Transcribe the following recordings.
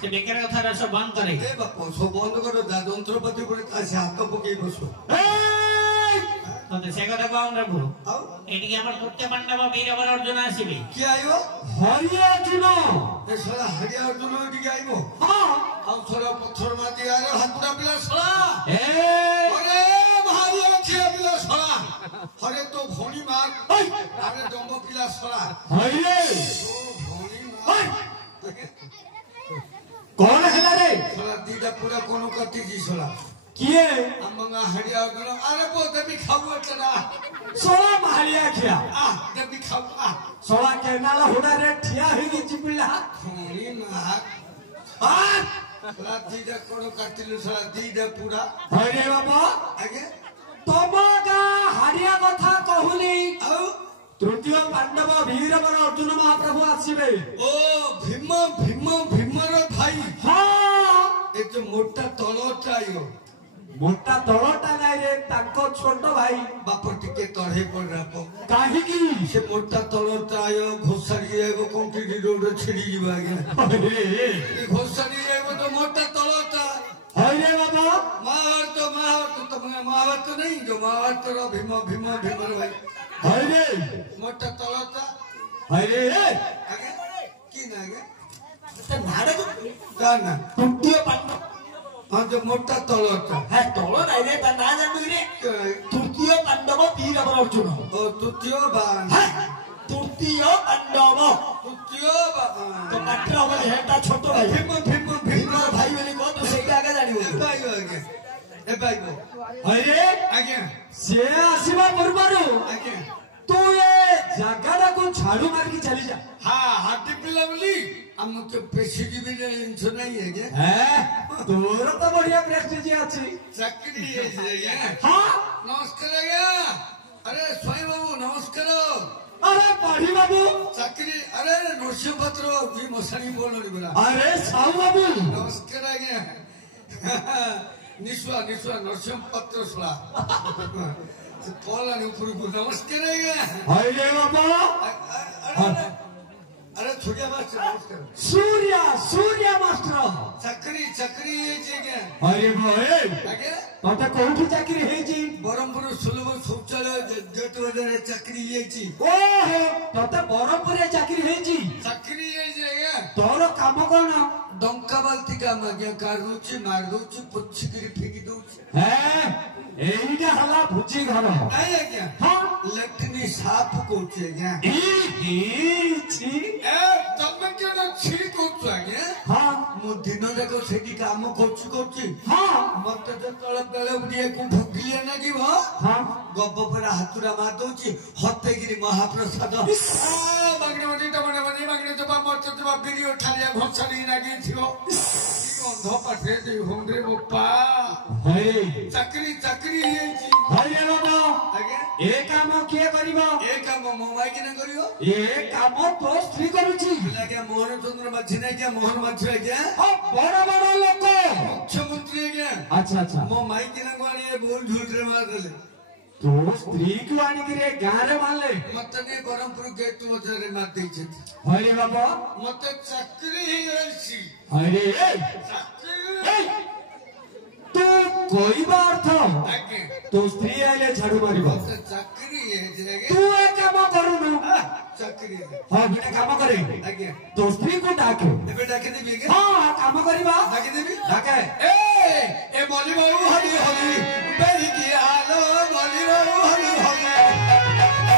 से बेकार कथा सब बंद करे ए बापू सब बंद करो যন্ত্রপাতি করে তাসে হাত পকেই বসো तो से कथा कौन रघु एटी हमर तृतीय पांडव वीरवर अर्जुन आसीबे की आइबो हरिया अर्जुन ए साला हरिया अर्जुन एटी आइबो हां आउ थोड़ा पत्थर मादी आरे हातुरा पिला साला ए अरे भारी अच्छे पिला साला हरे तो भोणी मार अरे डंबो पिला साला हरिये तो भोणी मार कौन है रे साला दीदा पूरा कोनो करती जी साला किए अम्मा हरिया अर्जुन अरे वो देवी खाऊ चला सोला मारिया खिया देवी खाऊ सोला के नाला हुडा रे ठिया हिगी चिपिला भोणी मार साला दीदा कोनो करतिलु साला दीदा पूरा हरे बाबा आगे तमगा हरिया कथा कहूनी आउ तृतीय पांडव वीरवर अर्जुन महाप्रभु आसीबे ओ भीम भीम भीमर भाई हां ए जो मोटा तलटा आयो मोटा तलटा नाही रे ताको छोटो भाई बाप टिके तळे पड़ राखो काहे की से मोटा तलटा आयो घोसारी आयो कंक्रीट रोड छिड़ी जीवा गया अरे ए घोसारी आयो तो मोटा तलटा हरे बाबा महाभारत तो महाभारत नहीं जो महाभारत रो भीम भीम भीमर भाई हरे मोटा तलटा हरे आगे की ना आगे तो नाटक का ना तृतीय पांडव हां जो मोटा तलटा है तोलो नाही रे ता ना जानू रे तृतीय पांडव वीरवर अर्जुन ओ तृतीय बाण तृतीय पांडव तृतीय बाण तो मात्र हमर हेटा छोटो भाई भीम भीम भीम भाई बोली को तो सेटा आगे जानिबो भाई आगे ए भाई हरे आगे से आसीबा पूर्वरु आगे तू ये जगह को झाड़ू मार के चली जा हां हाथी पिला बोली हम तो पेशी की भी नहीं नहीं है क्या हैं तोर तो बढ़िया प्रेस्टीज अछि चक्री है ये हां नमस्कार आज्ञा अरे स्वयं बाबू नमस्कार अरे पढ़ी बाबू चक्री अरे नरसिंह पत्र भी मसानी बोल रही बोला अरे साहू बाबू नमस्कार आज्ञा निश्वा निश्वा नरसिंह पत्र सुला कॉल आने ऊपर को नमस्कार आज्ञा अरे बाबा अरे छोड़िया मास्टर नमस्कार सूर्या सूर्या मास्टर चक्री चक्री ये क्या अरे भाई आगे तोते कोठी चाकरी हे जी बरमपुर सुलभ शौचालय गेट बजारे चक्री ये ओहो तोते बरमपुर चाकरी हे जी चक्री ये जगह तोर काम कोन डंका बाल्टी काम आज्ञा कार दूची मार दूची पुच्छ गिरी फेंकी दूची हैं एइटा हला भुजी घर नहीं आज्ञा हां लटनी साफ कोची आज्ञा ई छी ए तमे क्यों न छी कोची आज्ञा हां मु दिन जाको सेठी काम कोची हां मत जो तळ बेले उडिए को भुगिले ना कि भो हां गप्प पर हातुरा मार दूची हत्तेगिरी महाप्रसाद आ बागने मटी टमने मनी बागने जबा मत जबा वीडियो ठालिया घोषणी लागी थियो गंध पाठे दे होंडरे बोपा हे चक्री चक्री ये हरे बाबा आगे ए काम के करिवो ए काम मोबाइल कि न करियो ए काम तो स्त्री करूची लागे मोहन चंद्र माझी ना क्या मोहन माझी क्या ओ बड़ा बड़ा लोक मुख्यमंत्री क्या अच्छा अच्छा मो माइक कि न कोनी बोल झूठ रे मार देले तो स्त्री को आनी करे गारे मारले मत ने बरमपुर गेट वजरे मार देई छै हरे बाबा मत चक्री ही रहसी अरे चक्री तू कोई बात था आगे तो स्त्री आले झाड़ू मारिबो मत चक्री है जगे तू ए काम करूनु चक्री हां बिना काम करे आगे तो स्त्री को डाके एबे डाके देबी के हां काम करिबा डाके देबी डाके ए बोली बाबू हरी हरी बेरी की आलो बोली बाबू हरी हरी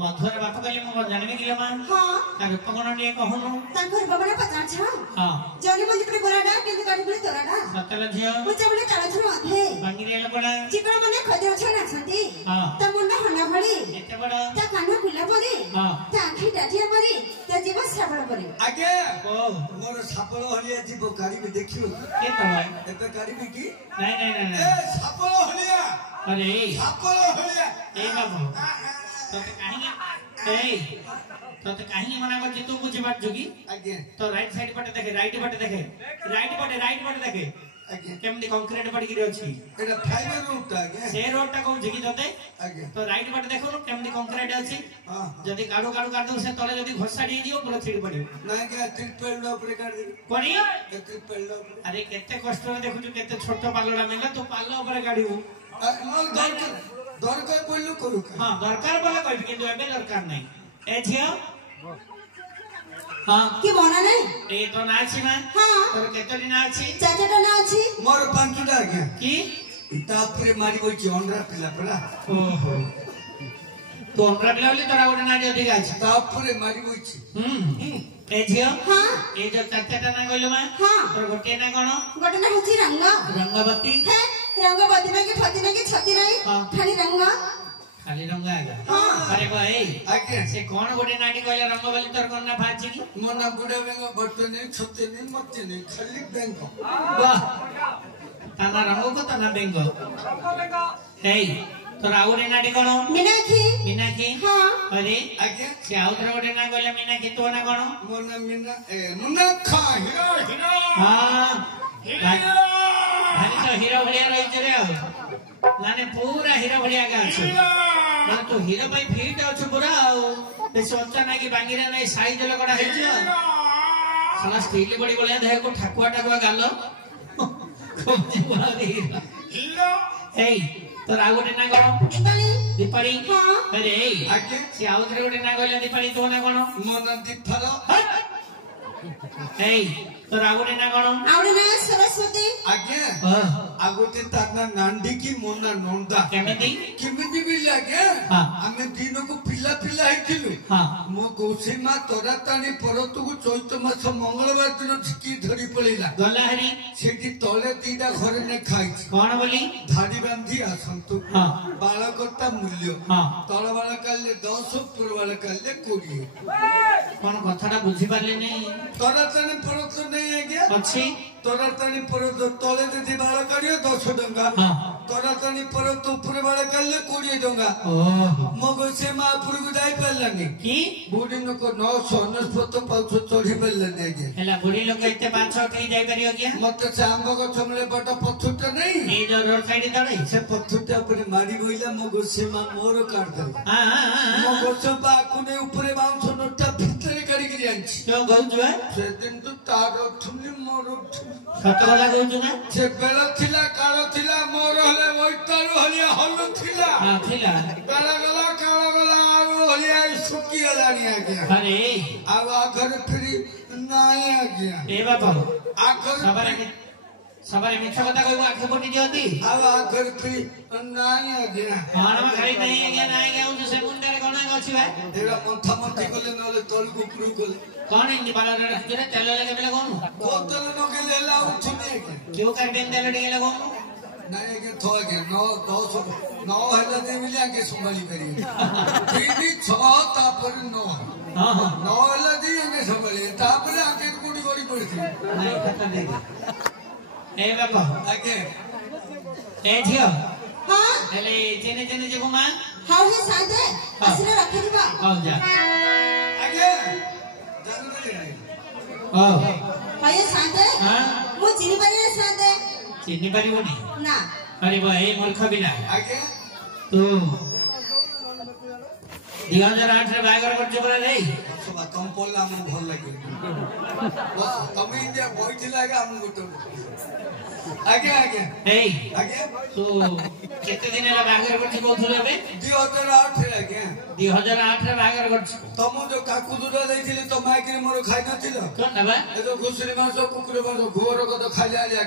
मधुर बात कहले म जानबे कि मा हां अरे पगण ने कहनु तांकर बाबा पचार छ हां जानी बोली तोरा गोराडा केंद काढी बोली तोराडा सतल झियो मुचे बोली काळ छ अधे बांगी रे लगडा चिकण मने खदे छ ना छंती हां त मुंडा हना भळी एते बडा त कानो पिला परी हां त आखी टाटिया परी त जीव श्रावण परी आगे ओ मोर सापळ हलिया जीव गाड़ी में देखियो के तो है एते गाड़ी में की नहीं ए सापळ हलिया अरे सापळ हलिया ए बाबू तो कहीं तो कहीं मना कर तू बुझे बात जोगी आगे तो राइट साइड पटे देखे राइट पटे देखे राइट पटे देखे आगे केमदी कंक्रीट पड़ गिरी अछि एटा फाइबर रूट आगे से रोड टा कहू जगी तते आगे तो राइट पटे देखो केमदी कंक्रीट अछि हां जदी काडू काट दो से तले जदी घोसाडी दियो पूरा छिड़ पड़ियो नहीं के ट्रिपल लो ऊपर काट दे कोनी ट्रिपल लो अरे केते कष्ट रे देखु छु केते छोटो पालोडा मिला तो पालो ऊपर गाड़ीऊ मोर दरकार बोलू करू हां दरकार बोले कहबी किंतु एबे दरकार नहीं ए झियो हां की बना नहीं ए तो नाची ना हां तोर केतली नाची चाचाटा ना अछि मोर पांचटा आगे की इता पूरे मारी बोई जोनरा पिला पड़ा ओहो तो हमरा बिलावली तोरा गोटे नाडी अधिक अछि ता पूरे मारी बोई ए झियो हां ए जो चाचाटा ना गइलो मा हां तोर गोटे ना कोन गोटे ना होची रंग रंगवती है रंग बदना की फतिना की छती नहीं हां खाली रंग खाली रंग आगा हां अरे भाई आगे से कौन गोटे नाडी कहले रंगवली तोर कोन ना फाची की मोर नाम बुढ़ा बेंगो बटने छते नहीं मते नहीं खाली बेंगो वाह ताना रंग को ताना बेंगो ए तोर आउरे नाडी कोन मीनाक्षी हां अरे आगे से आउरे गोटे ना कहले मीनाक्षी तो ना कोन मोर नाम मीना मुन्ना खा हीरो हां भारी तो हीरो भलिया रही रे माने पूरा हीरो भलिया का छ माने तो हीरो भाई फिट अछि पूरा ते सोचा ना कि बांगीरा नै साइज लगडा है छ साला स्टील बड़ी बोले देह को ठाकुआ ठाकुआ गालो कोजी बोला हीरो ए तो रागोटे ना कोन दीपाली हां अरे आगे से आउरे गोटे ना गले दीपाली तो ना कोन मोर नाम दीपालो ए तो रागोटे ना कोन आउरे ना सरस्वती आगे हां आगोटे ताना नांडी की मोना नोंदा केमिति भी लगे हां हमें तीनों को पिला ପିଲା ହେଇଥିଲୁ ହଁ ମୋ ଗୋସେଇ ମା ତରାତାଣୀ ପରତକୁ ଚୈତ ମାସ ମଙ୍ଗଳବାର ଦିନ ଝିକି ଧରି ପଳେଇଲା ଗଲା ହେରି ସେଠି ତଳେ ଦିଟା ଘରେ ନେ ଖାଇଛି କଣ ବୋଲି ଧାଡି ବାନ୍ଧି ଆସନ୍ତୁ ହଁ ବାଳକଟା ମୂଲ୍ୟ ହଁ ତଳ ବାଳ କାଲିଲେ 10 ଉପର ବାଳ କାଲିଲେ 20 କଣ କଥାଟା ବୁଝିପାରିଲିନି ତରାତାଣୀ ପରତ ନେଇ ଆଜ୍ଞା ଅଛି ତରାତାଣୀ ପରତ ତଳେ ଯଦି ବାଳ କାଢିବ 10 ଟଙ୍କା ହଁ ତରାତାଣୀ ପରତ ଉପରେ ବାଳ କାଢିଲେ 20 ଟଙ୍କା ଓହୋ ମୋ ଗୋସେ ମା ଉପରକୁ ଯାଇ ପାରିଲାନି କି ବୁଢୀ ଲୋକ 999 ପାଉଛ ଚଢି ପାରିଲାନି ଆଜ୍ଞା ହେଲା ବୁଢୀ ଲୋକ ଏତେ 5-6 ଉଠିକି ଯାଇପାରିବ ଆଜ୍ଞା ମତେ ସେ ଆମ୍ବ ଗଛ ମୂଳେ ବଡ ପଥରଟା ନେଇ ଏଇ ଯୋଉ ରୋଡ ସାଇଡ ତଳେ ସେ ପଥରଟା ଉପରେ ମାରି ବଇଲା ମୋ ଗୋସେ ମା ମୋର କାଢିଦେଲା ମୋ ଗୋସେ ମା ଆକୁ ନେଇ ଉପରେ ବାଉଁଶ ନୋଟଟା ଭିତରେ କାଢିକିରି ଆଣିଛି ଯୋଉ କହୁଛୁ ସେଦିନ ତ ତାର ଠୁନି ମୋର ସତ କଥା କହୁଛୁ ନା ସେ ବେଳ ଥିଲା କାଳ ଥିଲା ମୋର ହେଲେ ବୈତାଳୁ ଭଳିଆ ହଲୁ ଥିଲା ହଁ ଥିଲା ବେଳ ଗଲା କାଳ ଗଲା ଆଉ ଭଳିଆ ଶୁଖିଗଲାଣି ଆଜ୍ଞା ଆରେ ଆଉ ଆଗରେ ଫେରି ନାଇଁ ଆଜ୍ଞା ଏ ବାପ ଆଗରେ ସବାରେ ମିଛ କଥା କହିବୁ ଆଖି ପଟି ଦିଅନ୍ତି ଆଉ ଆଗରେ ଫେରି ନାଇଁ ଆଜ୍ଞା କଣ ଖାଲି ନାଇଁ ଆଜ୍ଞା ନାଇଁ ଗାଉଛୁ ସେ ମୁଣ୍ଡରେ କଣ ଅଛି ବା ଏଇଟା ମନ୍ଥା ମନ୍ଥି କଲେ ନହେଲେ ତଳକୁ ଉପରକୁ ଗଲେ କଣ ଏମିତି ବାଳରେ ରଖିଥିଲେ ତେଲ ଲଗେଇଲେ କଣ ବୋତଲ ନଗେଇଲେ ହେଲା ଉଠୁନି ଆଜ୍ଞା କେଉଁ କାର୍ଡେନ୍ ତେଲ ଟିକେ ଲଗାଉନୁ ନାଇଁ ଆଜ୍ଞା ଥ ଆଜ୍ଞା 9 ହେଲା ଦେବିଲି ଆଜ୍ଞା ସମ୍ଭାଳି ପାରିବେ 3 6 ତାପରେ 9 ହଁ ହଁ 9 ହେଲା ଦେଇ ଆଜ୍ଞା ସମ୍ଭାଳିବେ ତାପରେ ଆଜ୍ଞା କୋଉଠି ଗଡି ପଡିଥିବେ ନାଇଁ ଖାତା ଦେଇ ଏ ବାପ ଆଜ୍ଞା ଏ ଝିଅ ହଁ ହେଲେ ଚିନି ଚିନି ଯିବୁ ମା ହଉ ହେ ସାଇଦେ ଆସିଲେ ରଖିଯିବ ହଉ ଯା ଆଜ୍ଞା ଜାଣିପାରିଲେ ହଉ ହଏ ସାଇଦେ ହଁ ମୁଁ ଚିନି ପାରିଲେ ସାଇଦେ ଚିହ୍ନି ପାରିବୁନି ନା ପାରିବ ଏଇ ମୂର୍ଖ ପିଲା ଆଜ୍ଞା ତୁ 2008 ରେ ବାହାଘର କରିଛୁ ପରା ନେଇ ସବା ତମ ପଡିଲେ ଆମକୁ ଭଲ ଲାଗିବ ତମେ ଇନ୍ଦିଆ ବଇଥିଲା ଆଜ୍ଞା ଆମକୁ ଗୋଟେ ଆଜ୍ଞା ଆଜ୍ଞା ଏଇ ଆଜ୍ଞା ତୁ କେତେ ଦିନ ହେଲା ବାହାଘର କରିଛୁ କହୁଥିଲୁ ଏବେ 2008 ରେ ଆଜ୍ଞା 2008 ରେ ବାହାଘର କରିଛୁ ତମ ଯୋଉ କାକୁ ଦୁରା ଦେଇଥିଲି ତମ ଆଇକିରି ମୋର ଖାଇ ନଥିଲ କଣ ନେବା ଏ ଯୋଉ ଘୁଷୁରୀ ମାଂସ କୁକୁର ମାଂସ ଘୋର କଥା ଖାଇଲେ ଆଳିଆ